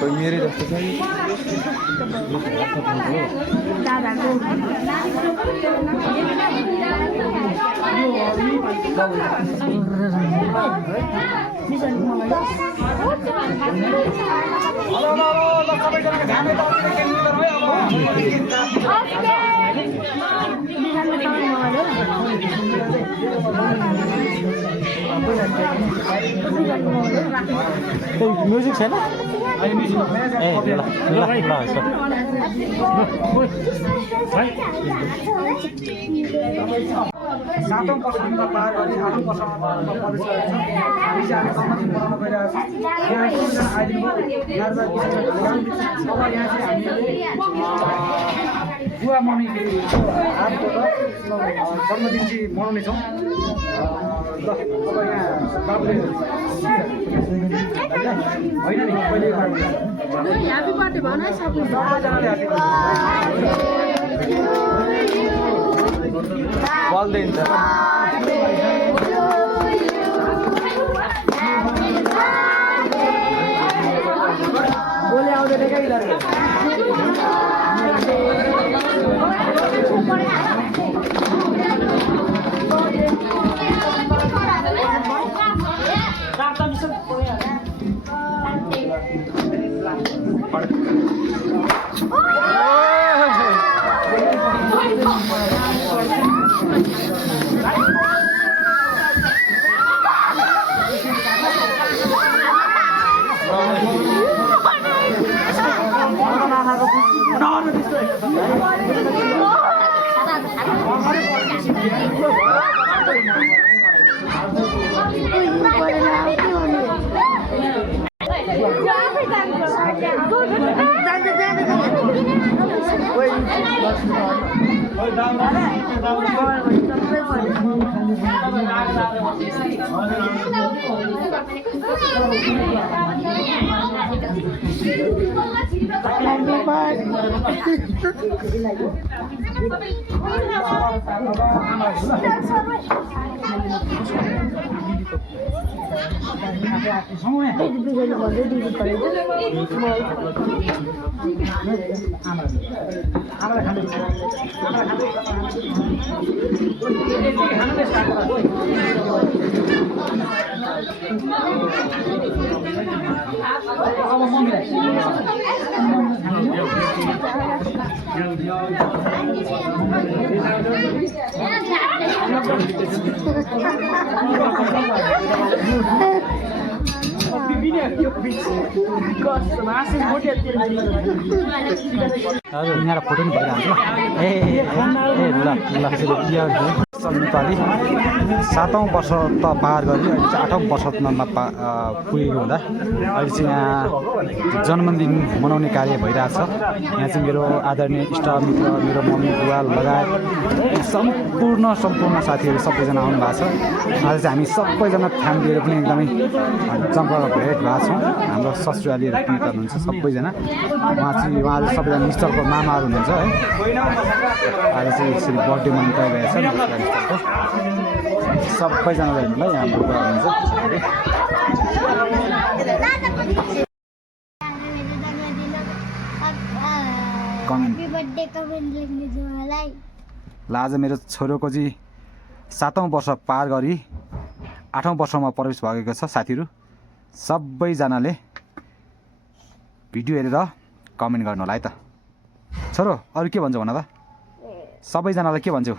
कोही मेरै जस्तो छ नि म्युजिक छैन ए ल ल सातौं वर्षमा पार गरी आठौं वर्षमा प्रवेश गरेको छ। हामी चाहिँ सम्बन्धित बनाउन गइरहेको छौँ। यहाँ सबैजना आइदिनुभयो। अब यहाँ चाहिँ हामीले बुवा मम्मीको हातबाट जन्मदिन चाहिँ मनाउनेछौँ। ल अब यहाँ बाबुले होइन नि पहिले ह्यापी बर्थडे भन है सबैजनाले बोल्दैन त बोले आउँदैन क्या यिनीहरू हजुर यहाँ फोटो नि भइरहन्छ नेपाली 7औं वर्ष त पार गरी अहिले चाहिँ 8औं वर्षमा पुगेको हुँदा अहिले चाहिँ यहाँ जन्मदिन मनाउने कार्य भइरहेछ। यहाँ चाहिँ मेरो आदरणीय इष्टमित्र मेरो मम्मी बुवा लगायत सम्पूर्ण साथीहरू सबैजना आउनु भएको छ। आज चाहिँ हामी सबैजना फ्यामिलीहरू पनि एकदमै जम्पर भेट भएको छौँ। हाम्रो ससुरालीहरू पनि हुनुहुन्छ सबैजना। उहाँले सबैजना निश्चलको मामाहरू हुनुहुन्छ है। आज चाहिँ यसरी बर्थडे मनाइरहेको छ सबैजनालाई हेर्नुलाई यहाँ बुवा हुनुहुन्छ। ल आज मेरो छोरोको चाहिँ 7औं वर्ष पार गरी 8औं वर्षमा प्रवेश भएको छ। साथीहरू सबैजनाले भिडियो हेरेर कमेन्ट गर्नु होला है त। छोरो अरू के भन्छ भन त, सबैजनालाई के भन्छौ?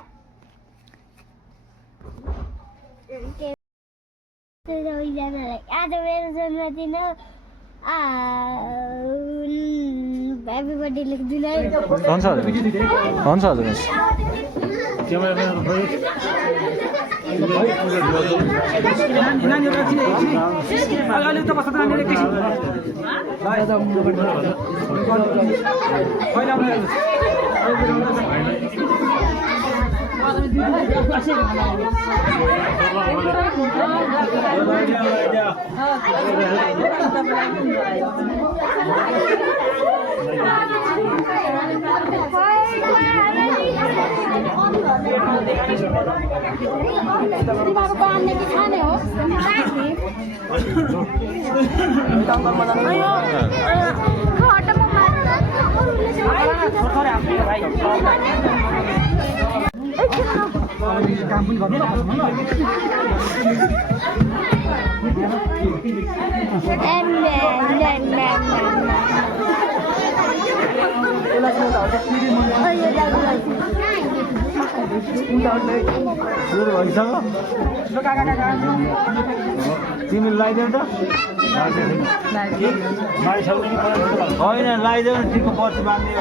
आज मेरो जन्मदिन ह्यापी बर्थडे लेख्दिनु है। हुन्छ हजुर हुन्छ हजुर तिमीहरूको बाँध्ने कि खाने हो? काम पनि तिमी लगाइदेऊ त होइन लगाइदेऊ न टिको पर्ची बाँध्ने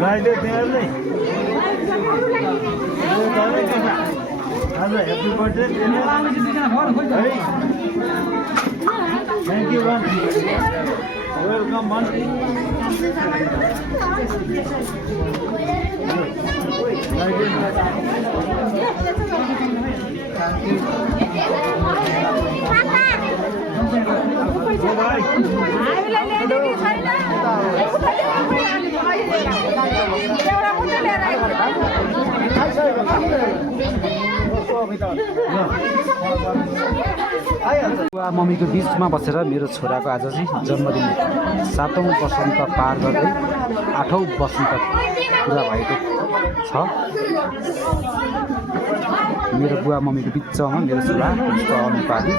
लगाइदेऊ तिमीहरूले आज happy birthday thank you welcome मन बुवा मम्मीको बिचमा बसेर मेरो छोराको आज चाहिँ जन्मदिन 7औं वसन्त पार गर्दै 8औं वसन्त पुरा भएको छ। मेरो बुवा मम्मीको बिचमा मेरो छोरा नेपाली